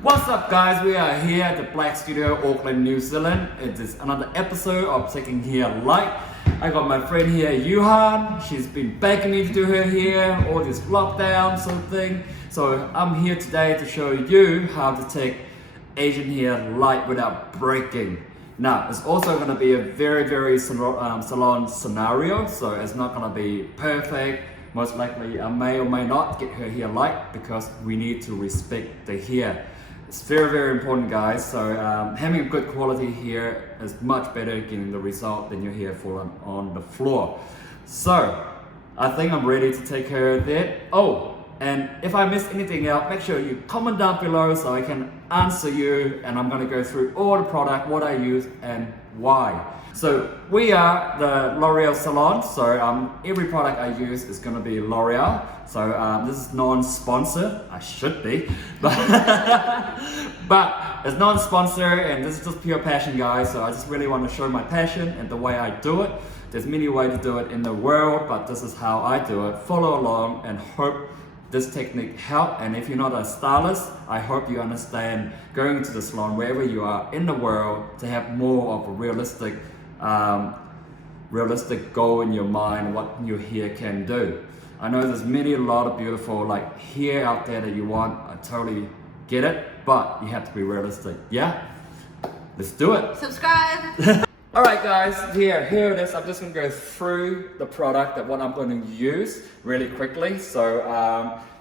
What's up guys, we are here at the Black Studio, Auckland, New Zealand. It is another episode of Taking Hair Light. I got my friend here, Yuhan. She's been begging me to do her hair, all this lockdown sort of thing. So I'm here today to show you how to take Asian hair light without breaking. Now, it's also going to be a very salon scenario, so it's not going to be perfect. Most likely I may or may not get her hair light because we need to respect the hair. It's very important guys, so having a good quality hair is much better getting the result than your hair falling on the floor. So I think I'm ready to take care of that. Oh, and if I missed anything out, make sure you comment down below so I can answer you, and I'm going to go through all the product, what I use and why. So we are the L'Oreal salon, so every product I use is going to be L'Oreal. So this is non-sponsored, I should be, but it's non-sponsored and this is just pure passion guys. So I just really want to show my passion and the way I do it. There's many ways to do it in the world, but this is how I do it. Follow along and hope this technique help. And if you're not a stylist, I hope you understand going to the salon wherever you are in the world to have more of a realistic goal in your mind what your hair can do. I know there's a lot of beautiful like hair out there that you want. I totally get it, but you have to be realistic. Yeah, let's do it. Subscribe. All right guys, here it is. I'm just going to go through the product that what I'm going to use really quickly. So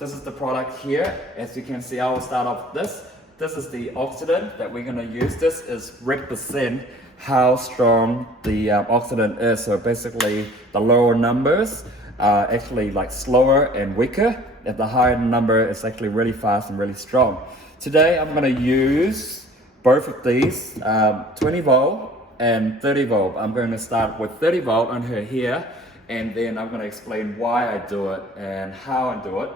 this is the product here. As you can see, I will start off with this. This is the oxidant that we're going to use. This is represent how strong the oxidant is. So basically the lower numbers are actually like slower and weaker. At the higher number, it's actually really fast and really strong. Today I'm going to use both of these, 20 volt and 30 volt. I'm going to start with 30 volt on her hair, and then I'm going to explain why I do it and how I do it.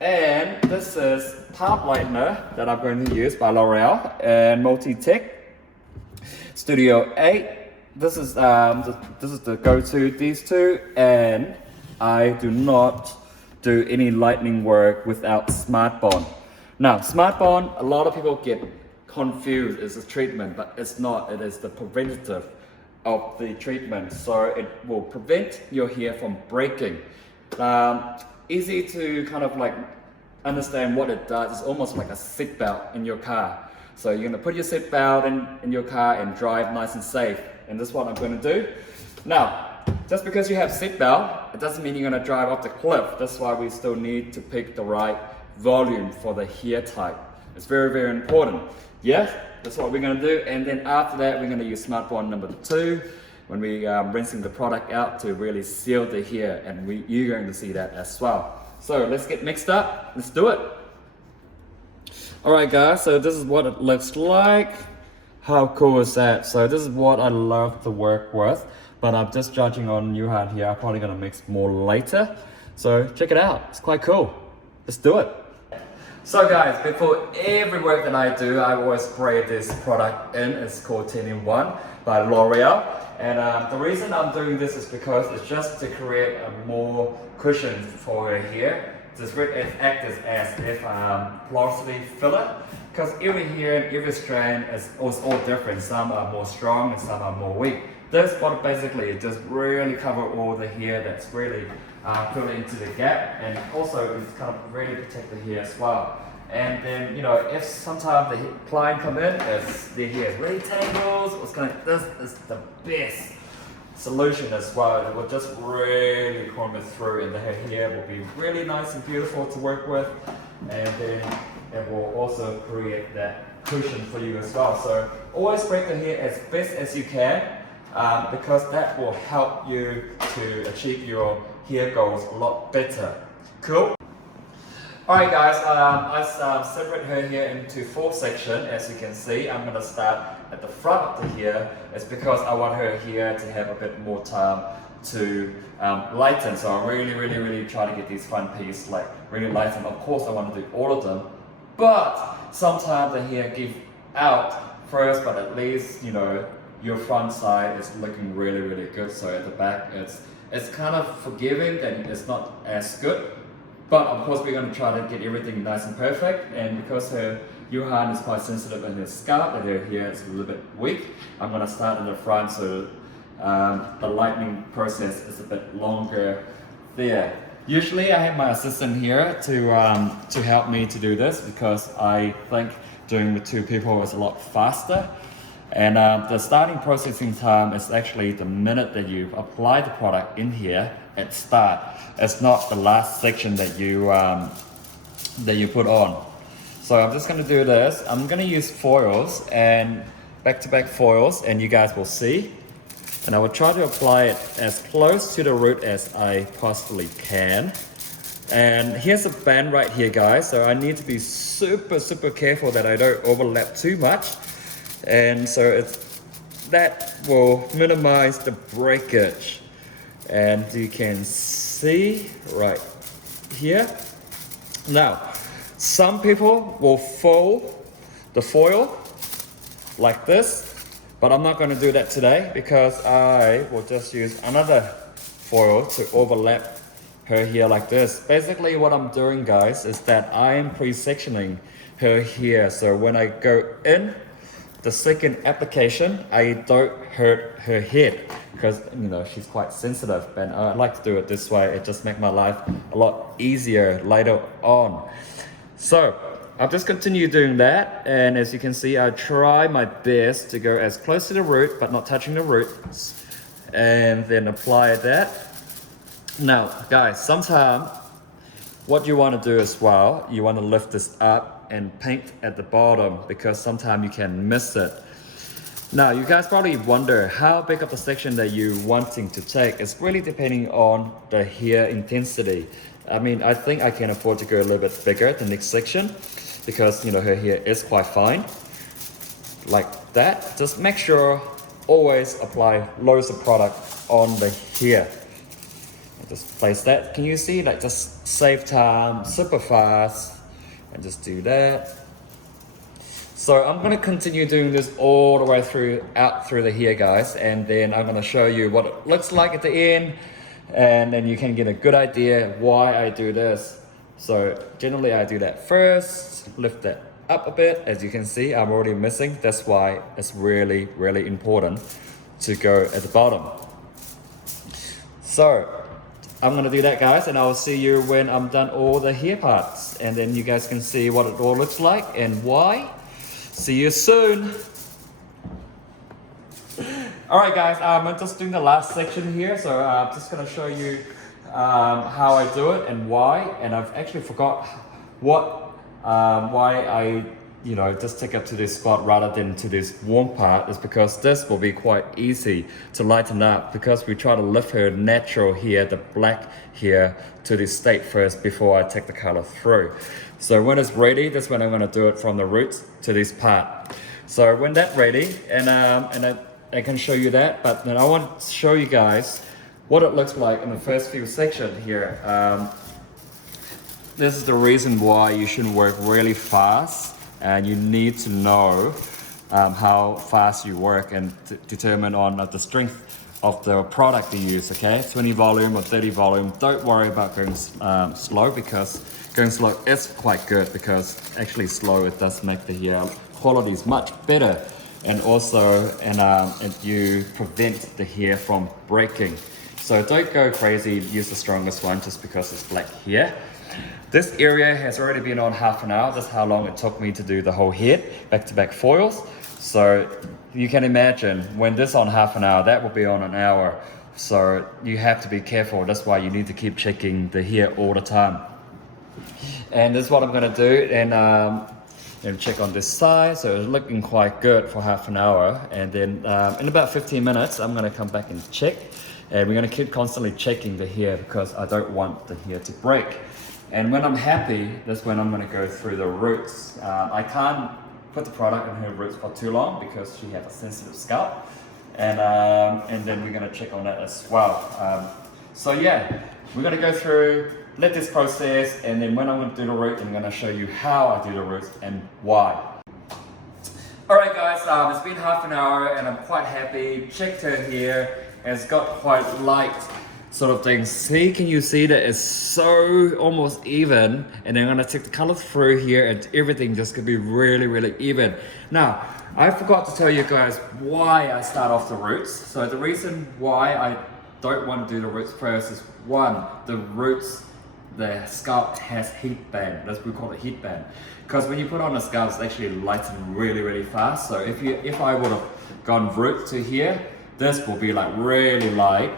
And this is top lightener that I'm going to use by L'Oreal and Multi-Tech Studio 8. This is the go-to, these two, and I do not do any lightening work without Smart Bond. Now, Smart Bond, a lot of people get confused as a treatment, but it's not. It is the preventative of the treatment, so it will prevent your hair from breaking. Easy to kind of like understand what it does. It's almost like a seat belt in your car. So you're going to put your seat belt in your car and drive nice and safe, and this is what I'm going to do. Now, just because you have seat belt, it doesn't mean you're going to drive off the cliff. That's why we still need to pick the right volume for the hair type. It's very important. Yes, that's what we're going to do. And then after that, we're going to use Smart Bond number 2 when we rinsing the product out to really seal the hair, and you're going to see that as well. So let's get mixed up. Let's do it. Alright guys, so this is what it looks like. How cool is that? So this is what I love to work with, but I'm just judging on Yuhan here. I'm probably going to mix more later. So check it out. It's quite cool. Let's do it. So guys, before every work that I do, I always spray this product in. It's called 10-in-1 by L'Oreal. And the reason I'm doing this is because it's just to create a more cushion for your hair. Just act as if porosity filler. Because every hair and every strand is all different. Some are more strong and some are more weak. This one basically just really cover all the hair that's really fill into the gap, and also it's kind of really protect the hair as well. And then, you know, if sometimes the client come in, if their hair is really tangles, this is the best solution as well. It will just really comb it through, and the hair will be really nice and beautiful to work with, and then it will also create that cushion for you as well. So always break the hair as best as you can, because that will help you to achieve your hair goals a lot better. Cool? Alright guys, I separate her hair into 4 sections. As you can see, I'm going to start at the front of the hair. It's because I want her hair to have a bit more time to lighten. So I really try to get these front pieces like really lighten. Of course I want to do all of them, but sometimes the hair give out first, but at least, you know, your front side is looking really good. So at the back it's kind of forgiving and it's not as good. But of course we're going to try to get everything nice and perfect, and because her Johan is quite sensitive in his scalp and her hair is a little bit weak. I'm going to start in the front so the lightening process is a bit longer there. Usually I have my assistant here to help me to do this because I think doing with two people is a lot faster. And the starting processing time is actually the minute that you apply the product in here at start. It's not the last section that you put on. So I'm just going to do this. I'm going to use foils and back-to-back foils, and you guys will see. And I will try to apply it as close to the root as I possibly can. And here's a band right here, guys. So I need to be super careful that I don't overlap too much. And so that will minimize the breakage. And you can see right here. Now, some people will fold the foil like this, but I'm not going to do that today because I will just use another foil to overlap her hair like this. Basically what I'm doing, guys, is that I am pre-sectioning her hair. So when I go in the second application, I don't hurt her head because, you know, she's quite sensitive, and I like to do it this way. It just makes my life a lot easier later on. So I'll just continue doing that, and as you can see, I try my best to go as close to the root but not touching the roots, and then apply that. Now guys, sometimes what you want to do as well, you want to lift this up and paint at the bottom because sometimes you can miss it. Now you guys probably wonder how big of a section that you're wanting to take. It's really depending on the hair intensity. I mean, I think I can afford to go a little bit bigger the next section because, you know, her hair is quite fine. Like that. Just make sure always apply loads of product on the hair. Just place that. Can you see? Like, just save time, super fast, and just do that. So I'm going to continue doing this all the way out through the hair, guys, and then I'm going to show you what it looks like at the end, and then you can get a good idea why I do this. So generally I do that first, lift that up a bit. As you can see, I'm already missing. That's why it's really important to go at the bottom. So I'm going to do that, guys, and I'll see you when I'm done all the hair parts, and then you guys can see what it all looks like and why. See you soon. Alright guys, I'm just doing the last section here, so I'm just going to show you how I do it and why. And I've actually forgot why I just take up to this spot rather than to this warm part, is because this will be quite easy to lighten up because we try to lift her natural hair, the black hair, to this state first before I take the color through. So when it's ready, that's when I'm going to do it from the roots to this part. So when that's ready, and I can show you that, but then I want to show you guys what it looks like in the first few sections here. This is the reason why you shouldn't work really fast, and you need to know how fast you work and determine on the strength of the product you use, okay? 20 volume or 30 volume. Don't worry about going slow, because going slow is quite good, because actually slow, it does make the hair quality is much better, and also and you prevent the hair from breaking. So don't go crazy, use the strongest one just because it's black hair. This area has already been on half an hour. That's how long it took me to do the whole head, back-to-back foils. So you can imagine when this on half an hour, that will be on an hour. So you have to be careful. That's why you need to keep checking the hair all the time. And this is what I'm gonna do, and check on this side. So it's looking quite good for half an hour. And then in about 15 minutes, I'm gonna come back and check. And we're gonna keep constantly checking the hair because I don't want the hair to break. And when I'm happy, that's when I'm gonna go through the roots. I can't put the product in her roots for too long because she has a sensitive scalp. And then we're gonna check on that as well. So yeah, we're gonna go through, let this process, and then when I'm gonna do the root, I'm gonna show you how I do the roots and why. Alright guys, it's been half an hour and I'm quite happy. Checked her hair, and it's got quite light sort of thing. See, can you see that it's so almost even? And then I'm gonna take the color through here and everything just gonna be really, really even. Now, I forgot to tell you guys why I start off the roots. So the reason why I don't want to do the roots first is one, the roots, the scalp has heat band. That's what we call it, heat band. Because when you put on a scalp, it's actually lighten really, really fast. So if I would have gone root to here, this will be like really light,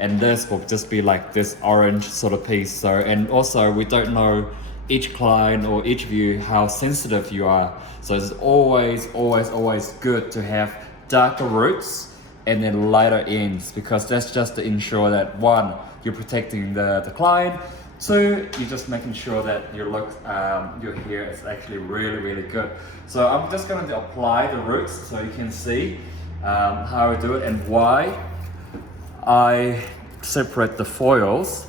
and this will just be like this orange sort of piece. So, and also we don't know each client or each of you how sensitive you are. So it's always, always, always good to have darker roots and then lighter ends, because that's just to ensure that one, you're protecting the client. Two, you're just making sure that your look, your hair is actually really, really good. So I'm just going to apply the roots so you can see how I do it and why I separate the foils.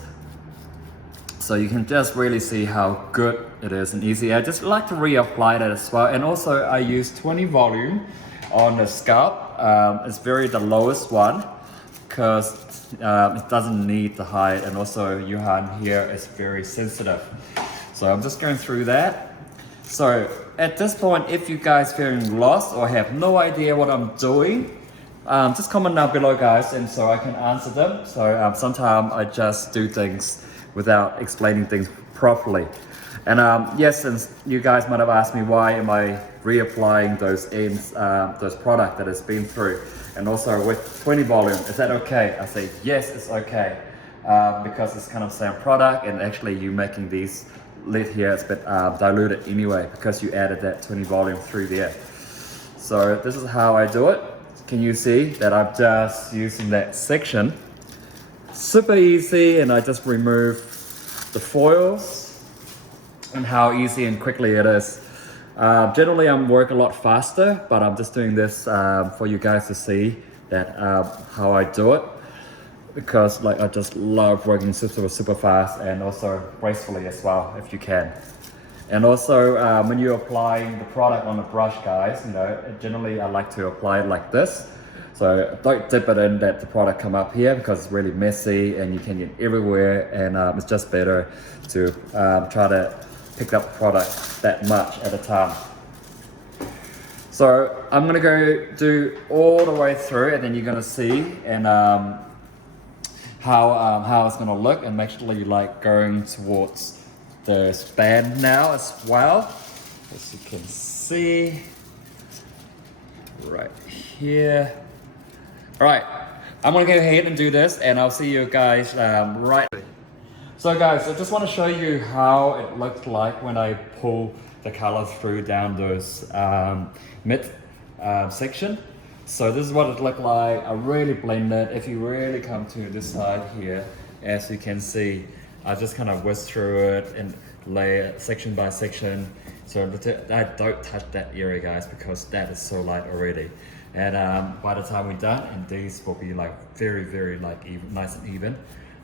So you can just really see how good it is and easy. I just like to reapply that as well. And also I use 20 volume on the scalp. It's the lowest one, because it doesn't need the height, and also Johan here is very sensitive. So I'm just going through that. So at this point, if you guys feeling lost or have no idea what I'm doing, just comment down below, guys, and so I can answer them. So sometimes I just do things without explaining things properly. And yes, since you guys might have asked me why am I reapplying those ends, those product that has been through, and also with 20 volume, is that okay? I say yes, it's okay, because it's kind of same product, and actually you making these lid here, it's a bit diluted anyway because you added that 20 volume through there. So this is how I do it. Can you see that I'm just using that section? Super easy, and I just remove the foils, and how easy and quickly it is. Generally I'm work a lot faster, but I'm just doing this for you guys to see that how I do it, because like I just love working super fast and also gracefully as well if you can. And also when you're applying the product on the brush, guys, you know, generally I like to apply it like this. So don't dip it in that the product come up here, because it's really messy and you can get everywhere, and it's just better to try to pick up the product that much at a time. So I'm gonna go do all the way through, and then you're gonna see and how it's gonna look, and make sure you like going towards the band now as well, as you can see right here. All right, I'm gonna go ahead and do this, and I'll see you guys right. So guys, I just want to show you how it looked like when I pull the color through down those mid section. So this is what it looked like. I really blend it. If you really come to this side here, as you can see, I just kind of whisk through it and lay it section by section. So I don't touch that area, guys, because that is so light already. And by the time we're done, and these will be like very like even, nice and even.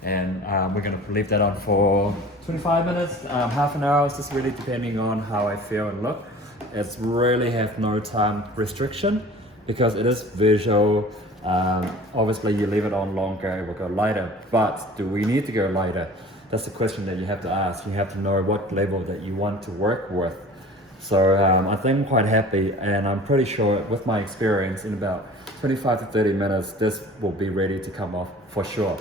And we're gonna leave that on for 25 minutes, half an hour. It's just really depending on how I feel and look. It's really have no time restriction, because it is visual. Obviously you leave it on longer, it will go lighter, but do we need to go lighter? That's the question that you have to ask. You have to know what level that you want to work with. So I think I'm quite happy, and I'm pretty sure with my experience in about 25 to 30 minutes, this will be ready to come off for sure.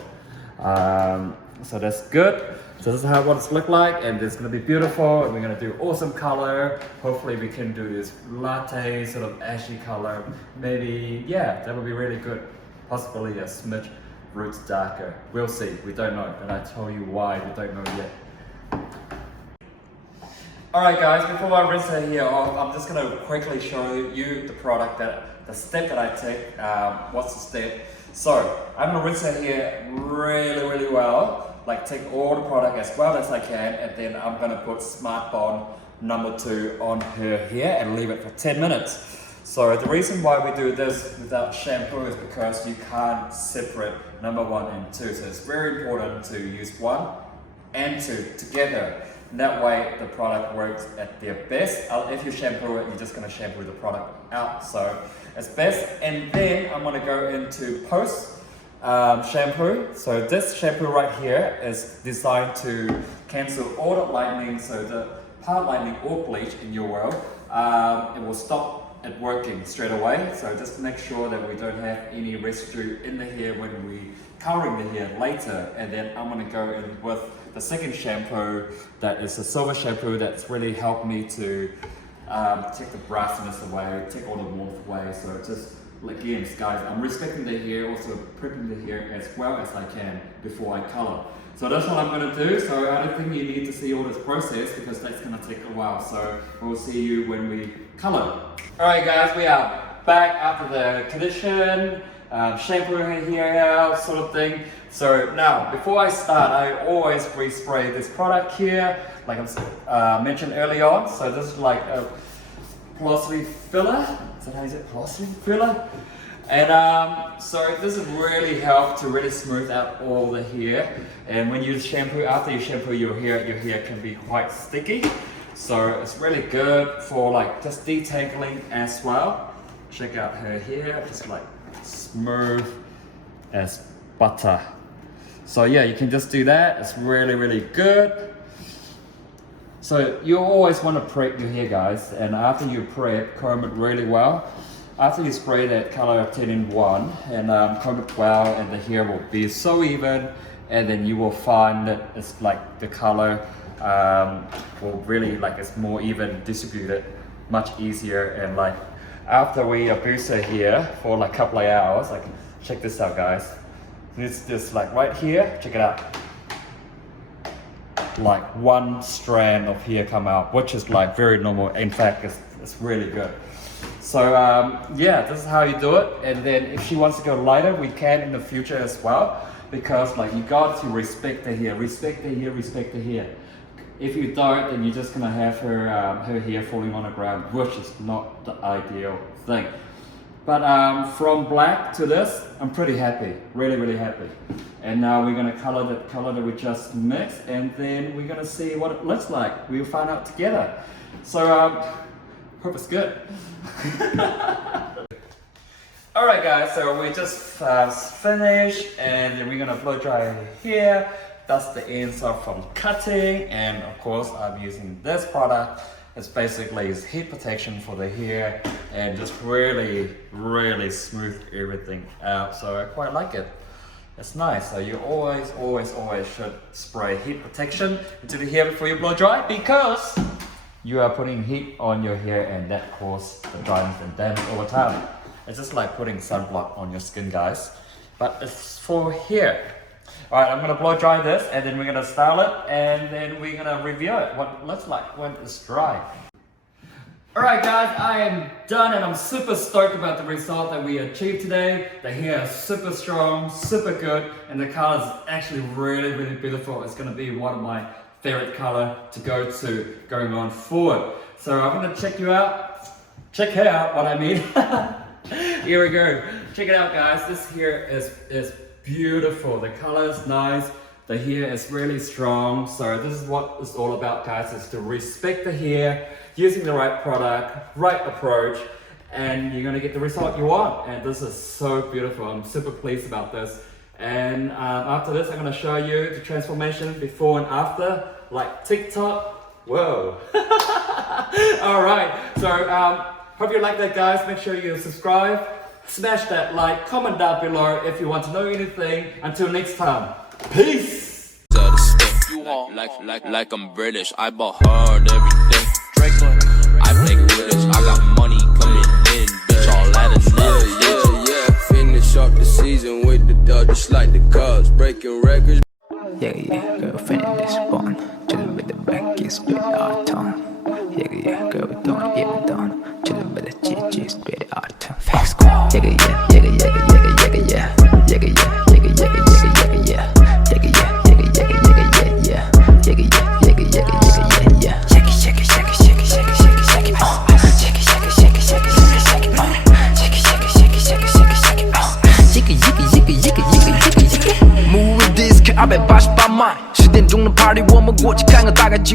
So that's good. So this is what it's look like, and it's gonna be beautiful, and we're gonna do awesome color. Hopefully we can do this latte sort of ashy color. Maybe, yeah, that would be really good. Possibly a smidge roots darker. We'll see, we don't know, and I tell you why we don't know yet. Alright guys, before I rinse it here off, I'm just going to quickly show you the product, the step that I take. What's the step? So, I'm going to rinse it here really well, like take all the product as well as I can, and then I'm going to put Smart Bond number 2 on her hair and leave it for 10 minutes. So the reason why we do this without shampoo is because you can't separate number 1 and 2. So it's very important to use 1 and 2 together. And that way the product works at their best. If you shampoo it, you're just going to shampoo the product out. So it's best. And then I'm going to go into post shampoo. So this shampoo right here is designed to cancel all the lightning, so the part lightning or bleach in your world, it will stop it working straight away. So just make sure that we don't have any residue in the hair when we coloring the hair later. And then I'm gonna go in with the second shampoo that is a silver shampoo that's really helped me to take the brassiness away, take all the warmth away. So just again, guys, I'm respecting the hair, also prepping the hair as well as I can before I color. So that's what I'm going to do. So I don't think you need to see all this process because that's going to take a while. So we'll see you when we color. Alright guys, we are back after the condition, shampoo hair sort of thing. So now, before I start, I always respray this product here, like I mentioned earlier on. So this is like a porosity filler. Is that how you say it? Porosity filler? And so this has really helped to really smooth out all the hair. And when you shampoo, after you shampoo your hair can be quite sticky. So it's really good for like just detangling as well. Check out her hair, just like smooth as butter. So yeah, you can just do that. It's really, really good. So you always want to prep your hair, guys. And after you prep, comb it really well. After you spray that color of 10-in-1 and comb it well, and the hair will be so even, and then you will find that it's like the color will really like it's more even distributed, much easier. And like after we abuse her hair for like a couple of hours, like check this out, guys. It's just like right here, check it out. Like one strand of hair come out, which is like very normal. In fact, it's really good. So yeah, this is how you do it. And then if she wants to go lighter, we can in the future as well, because like you got to respect the hair, respect the hair, respect the hair. If you don't, then you're just gonna have her her hair falling on the ground, which is not the ideal thing. But from black to this, I'm pretty happy, really, really happy. And now we're gonna color the color that we just mixed, and then we're gonna see what it looks like. We'll find out together. So hope it's good. Alright guys, so we just finished, and then we're gonna blow dry her hair. That's the ends off from cutting, and of course I'm using this product. It's basically heat protection for the hair and just really, really smooth everything out. So I quite like it. It's nice. So you always should spray heat protection into the hair before you blow dry, because you are putting heat on your hair and that causes the dryness and damage over time. It's just like putting sunblock on your skin, guys. But it's for hair. Alright, I'm gonna blow dry this, and then we're gonna style it, and then we're gonna review it, what it looks like when it's dry. Alright guys, I am done, and I'm super stoked about the result that we achieved today. The hair is super strong, super good, and the color is actually really, really beautiful. It's gonna be one of my favorite color to go to going on forward. So I'm gonna check you out. Check her out, what I mean. Here we go. Check it out, guys. This hair is beautiful. The color is nice. The hair is really strong. So this is what it's all about, guys, is to respect the hair, using the right product, right approach, and you're gonna get the result you want. And this is so beautiful. I'm super pleased about this. And after this, I'm gonna show you the transformation before and after, like TikTok. Whoa. All right. So hope you like that, guys. Make sure you subscribe. Smash that like, comment down below if you want to know anything. Until next time, peace! Like I'm British, I bought hard every day. I play Quidditch, I got money coming in, bitch, all out of yeah. Finish up the season with the Dodgers like the Cubs, breaking records. Yeah, go finish one. Chillin' with the back is good our tongue. Yeah, go don't even done. Chillin' with the GG straight out tongue. Facts go. Moving this 可288迈，10点钟的 party 我们过去看看大概几。